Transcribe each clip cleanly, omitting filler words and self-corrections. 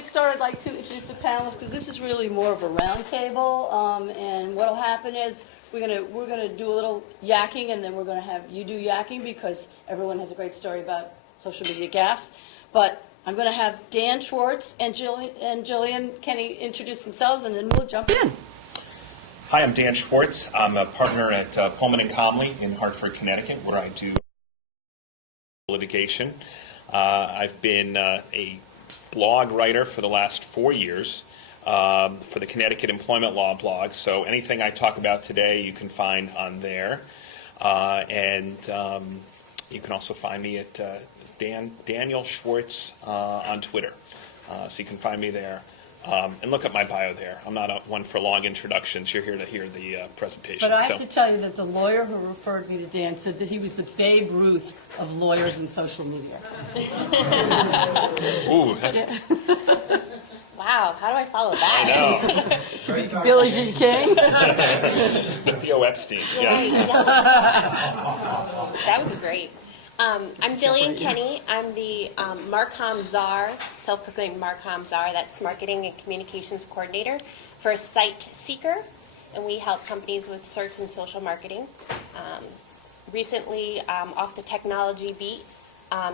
get started, I'd like to introduce the panelists because this is really more of a roundtable. And what'll happen is we're gonna do a little yakking, and then we're gonna have you do yakking because everyone has a great story about social media gaffes. But I'm gonna have Dan Schwartz and Jillian Kenny introduce themselves, and then we'll jump in. Hi, I'm Dan Schwartz. I'm a partner at Pullman & Comley in Hartford, Connecticut, where I do litigation. I've been a blog writer for the last 4 years for the Connecticut Employment Law blog. So anything I talk about today you can find on there. And you can also find me at Daniel Schwartz on Twitter. So you can find me there. And look at my bio there. I'm not one for long introductions. You're here to hear the presentation. But I have to tell you that the lawyer who referred me to Dan said that he was the Babe Ruth of lawyers and social media. Ooh, that's... Wow, how do I follow that? I know. Billie Jean King? The Theo Epstein. Yeah. That would be great. I'm Jillian Kenny. I'm the Marcom czar, self-proclaimed Marcom czar. That's Marketing and Communications Coordinator for Site Seeker, and we help companies with search and social marketing. Recently, off the technology beat,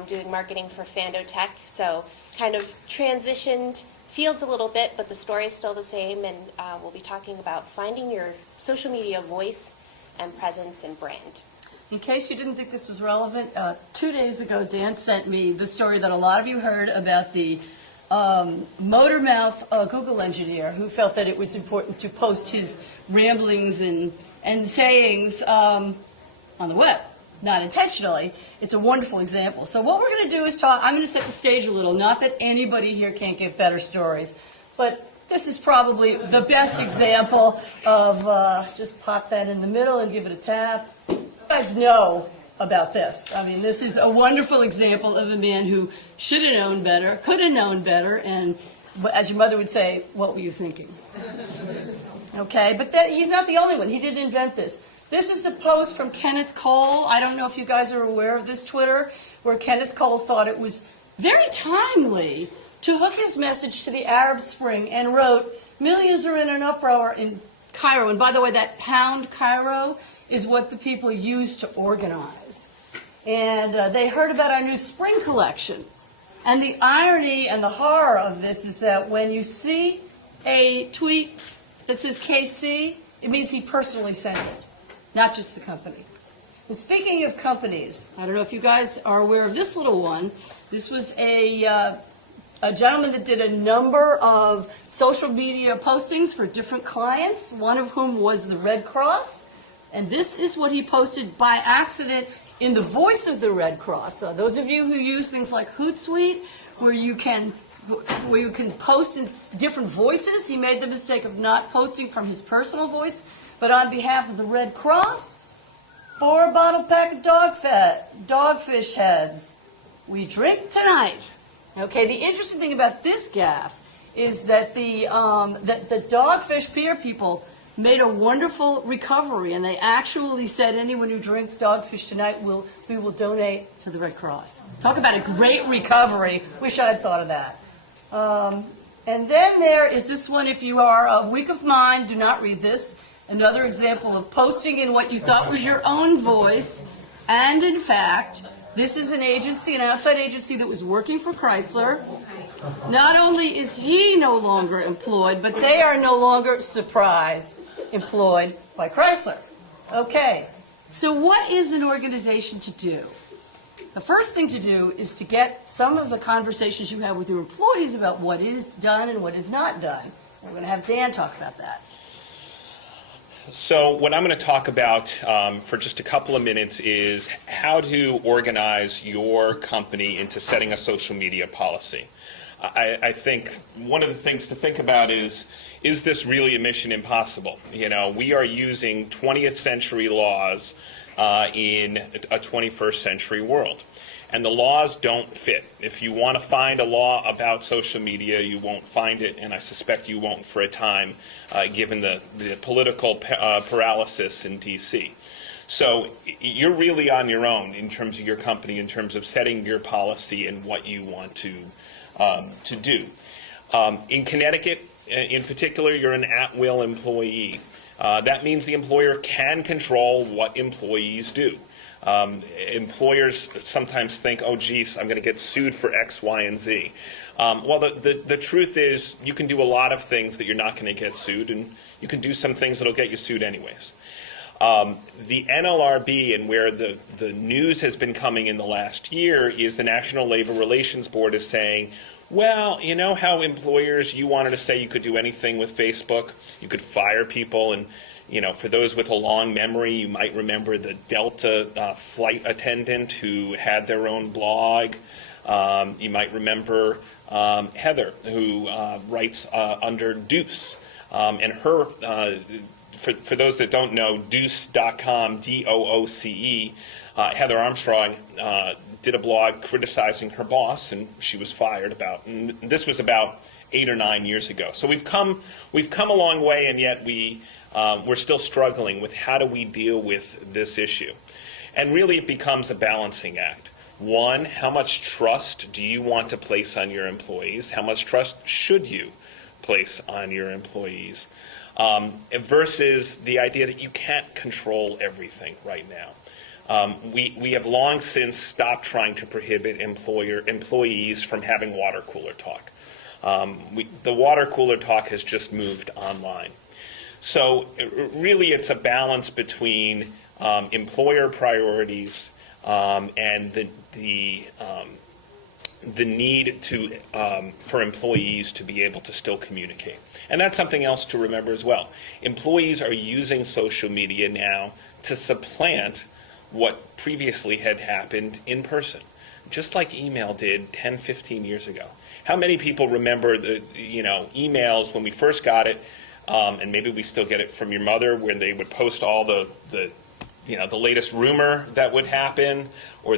doing marketing for Fando Tech, so kind of transitioned fields a little bit, but the story is still the same, and we'll be talking about finding your social media voice and presence and brand. In case you didn't think this was relevant, 2 days ago, Dan sent me the story that a lot of you heard about the motor mouth Google engineer who felt that it was important to post his ramblings and sayings on the web, not intentionally. It's a wonderful example. So what we're going to do is talk. I'm going to set the stage a little. Not that anybody here can't get better stories, but this is probably the best example of, just pop that in the middle and give it a tap. You guys know about this. I mean, this is a wonderful example of a man who should have known better, could have known better, and as your mother would say, what were you thinking? Okay, but he's not the only one. He didn't invent this. This is a post from Kenneth Cole. I don't know if you guys are aware of this Twitter, where Kenneth Cole thought it was very timely to hook his message to the Arab Spring and wrote, "Millions are in an uproar in Cairo." And by the way, that pound Cairo is what the people use to organize. And they heard about our new spring collection. And the irony and the horror of this is that when you see a tweet that says KC, it means he personally sent it, not just the company. And speaking of companies, I don't know if you guys are aware of this little one. This was a gentleman that did a number of social media postings for different clients, one of whom was the Red Cross. And this is what he posted by accident in the voice of the Red Cross. So those of you who use things like Hootsuite, where you can post in different voices, he made the mistake of not posting from his personal voice, but on behalf of the Red Cross. 4-bottle pack of dogfish heads. We drink tonight. Okay, the interesting thing about this gaffe is that the dogfish pier people made a wonderful recovery, and they actually said anyone who drinks dogfish tonight we will donate to the Red Cross. Talk about a great recovery. Wish I had thought of that. And then there is this one. If you are of weak of mind, do not read this. Another example of posting in what you thought was your own voice, and in fact, this is an agency, an outside agency that was working for Chrysler. Not only is he no longer employed, but they are no longer, surprise, employed by Chrysler. Okay, so what is an organization to do? The first thing to do is to get some of the conversations you have with your employees about what is done and what is not done. We're going to have Dan talk about that. So what I'm going to talk about for just a couple of minutes is how to organize your company into setting a social media policy. I think one of the things to think about is this really a mission impossible? You know, we are using 20th century laws in a 21st century world. And the laws don't fit. If you want to find a law about social media, you won't find it, and I suspect you won't for a time, given the political paralysis in D.C. So you're really on your own in terms of your company, in terms of setting your policy and what you want to do. In Connecticut, in particular, you're an at-will employee. That means the employer can control what employees do. Employers sometimes think, oh, geez, I'm going to get sued for X, Y, and Z. Well, the truth is you can do a lot of things that you're not going to get sued, and you can do some things that will get you sued anyways. The NLRB, and where the news has been coming in the last year, is the National Labor Relations Board is saying, well, you know how employers, you wanted to say you could do anything with Facebook? You could fire people, and you know, for those with a long memory, you might remember the Delta flight attendant who had their own blog. You might remember Heather, who writes under Deuce, and her, for those that don't know, Deuce.com, D-O-O-C-E, Heather Armstrong did a blog criticizing her boss, and she was fired about. And this was about 8 or 9 years ago. So we've come a long way, and yet we're still struggling with how do we deal with this issue. And really, it becomes a balancing act. One, how much trust do you want to place on your employees? How much trust should you place on your employees? Versus the idea that you can't control everything right now. We have long since stopped trying to prohibit employees from having water cooler talk. The water cooler talk has just moved online. So really it's a balance between employer priorities and the need for employees to be able to still communicate. And that's something else to remember as well. Employees are using social media now to supplant what previously had happened in person, just like email did 10, 15 years ago. How many people remember the emails when we first got it, and maybe we still get it from your mother, when they would post all the latest rumor that would happen, or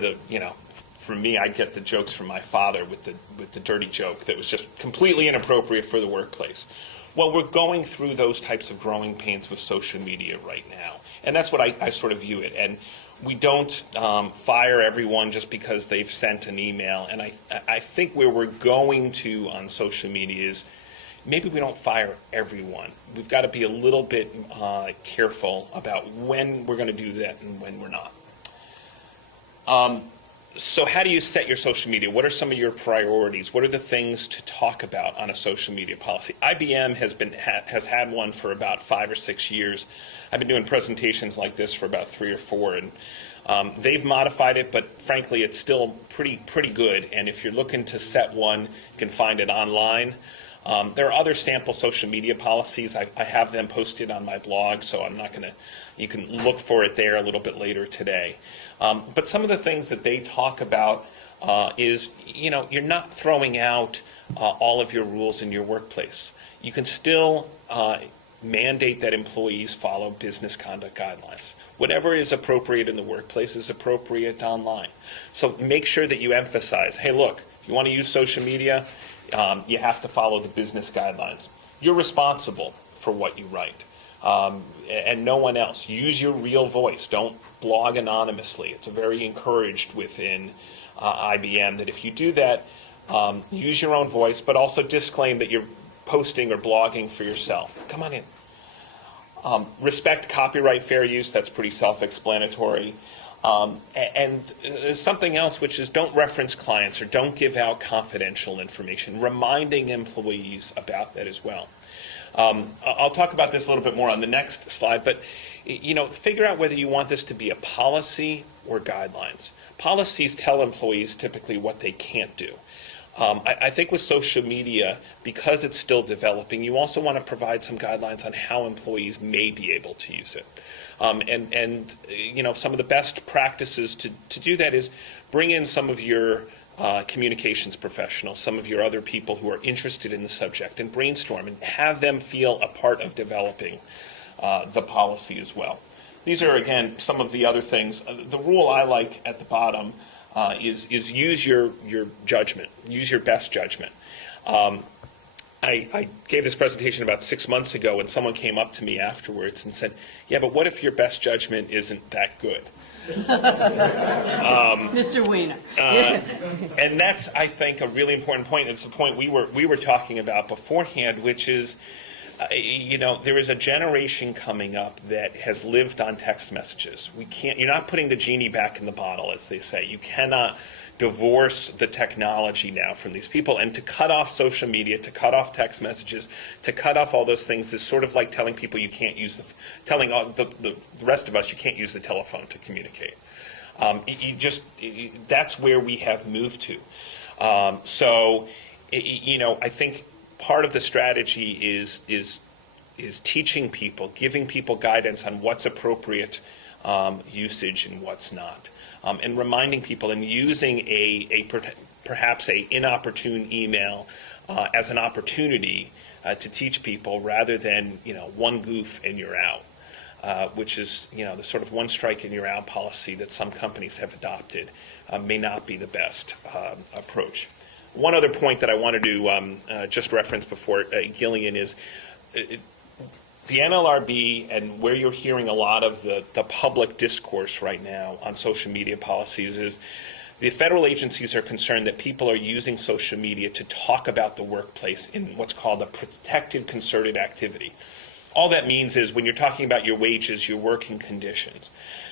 for me, I'd get the jokes from my father with the dirty joke that was just completely inappropriate for the workplace. Well, we're going through those types of growing pains with social media right now, and that's what I sort of view it. And we don't fire everyone just because they've sent an email. And I think where we're going to on social media is maybe we don't fire everyone. We've got to be a little bit careful about when we're going to do that and when we're not. So how do you set your social media? What are some of your priorities? What are the things to talk about on a social media policy? IBM has had one for about 5 or 6 years. I've been doing presentations like this for about 3 or 4, and they've modified it, but frankly, it's still pretty good. And if you're looking to set one, you can find it online. There are other sample social media policies. I have them posted on my blog, so I'm not going to. You can look for it there a little bit later today. But some of the things that they talk about is, you're not throwing out all of your rules in your workplace. You can still mandate that employees follow business conduct guidelines. Whatever is appropriate in the workplace is appropriate online. So make sure that you emphasize, hey, look, if you want to use social media, you have to follow the business guidelines. You're responsible for what you write, and no one else. Use your real voice. Don't blog anonymously. It's very encouraged within IBM that if you do that, use your own voice, but also disclaim that you're posting or blogging for yourself. Come on in. Respect copyright fair use. That's pretty self-explanatory. And something else, which is don't reference clients or don't give out confidential information, reminding employees about that as well. I'll talk about this a little bit more on the next slide, but figure out whether you want this to be a policy or guidelines. Policies tell employees typically what they can't do. I think with social media, because it's still developing, you also want to provide some guidelines on how employees may be able to use it. And some of the best practices to do that is bring in some of your communications professionals, some of your other people who are interested in the subject, and brainstorm and have them feel a part of developing the policy as well. These are, again, some of the other things. The rule I like at the bottom is use your judgment, use your best judgment. I gave this presentation about 6 months ago, and someone came up to me afterwards and said, yeah, but what if your best judgment isn't that good? Mr. Weiner. And that's, I think, a really important point. It's the point we were talking about beforehand, which is, there is a generation coming up that has lived on text messages. You're not putting the genie back in the bottle, as they say. You cannot divorce the technology now from these people. And to cut off social media, to cut off text messages, to cut off all those things is sort of like telling people you can't use telling the rest of us you can't use the telephone to communicate. That's where we have moved to. I think part of the strategy is teaching people, giving people guidance on what's appropriate usage and what's not. And reminding people and using perhaps a inopportune email as an opportunity to teach people rather than one goof and you're out, which is the sort of one strike and you're out policy that some companies have adopted may not be the best approach. One other point that I wanted to just reference before Gillian is the NLRB, and where you're hearing a lot of the public discourse right now on social media policies, is the federal agencies are concerned that people are using social media to talk about the workplace in what's called a protected concerted activity. All that means is when you're talking about your wages, your working conditions,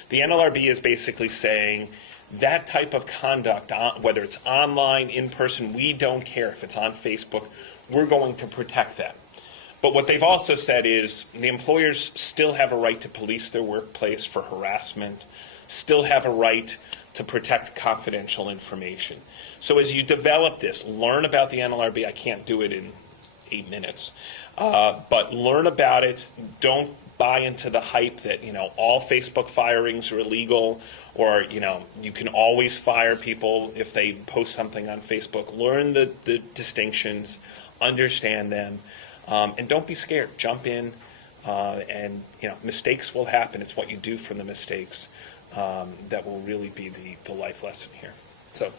the NLRB is basically saying that type of conduct, whether it's online, in person, we don't care if it's on Facebook, we're going to protect that. But what they've also said is the employers still have a right to police their workplace for harassment, still have a right to protect confidential information. So as you develop this, learn about the NLRB. I can't do it in 8 minutes, but learn about it. Don't buy into the hype that all Facebook firings are illegal, or you can always fire people if they post something on Facebook. Learn the distinctions, understand them. And don't be scared. Jump in, and mistakes will happen. It's what you do from the mistakes that will really be the life lesson here. So,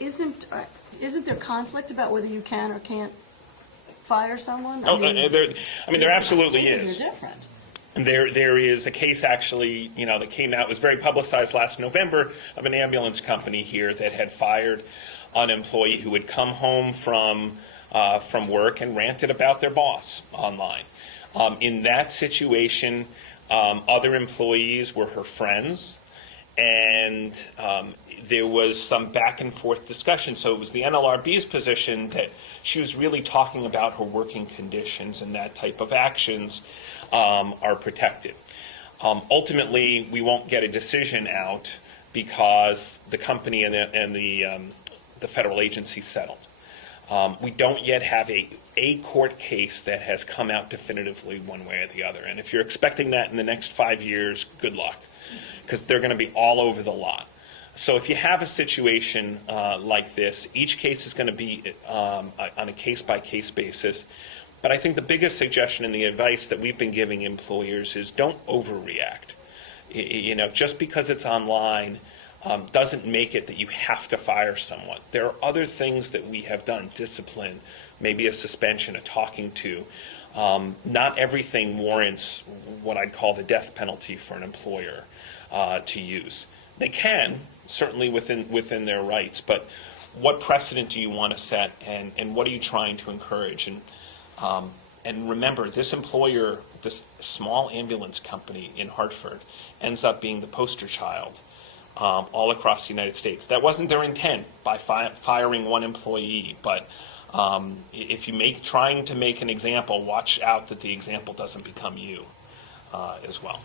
Isn't there conflict about whether you can or can't fire someone? There absolutely is. Cases are different. There is a case actually, that came out. It was very publicized last November of an ambulance company here that had fired an employee who had come home from work and ranted about their boss online. In that situation, other employees were her friends, and there was some back and forth discussion. So it was the NLRB's position that she was really talking about her working conditions, and that type of actions are protected. Ultimately, we won't get a decision out because the company and the federal agency settled. We don't yet have a court case that has come out definitively one way or the other. And if you're expecting that in the next 5 years, good luck, because they're going to be all over the lot. So if you have a situation like this, each case is going to be on a case-by-case basis. But I think the biggest suggestion and the advice that we've been giving employers is don't overreact. Just because it's online doesn't make it that you have to fire someone. There are other things that we have done, discipline, maybe a suspension, a talking to. Not everything warrants what I'd call the death penalty for an employer to use. They can, certainly within their rights, but what precedent do you want to set, and what are you trying to encourage? And remember, this employer, this small ambulance company in Hartford, ends up being the poster child all across the United States. That wasn't their intent by firing one employee, but if you trying to make an example, watch out that the example doesn't become you as well.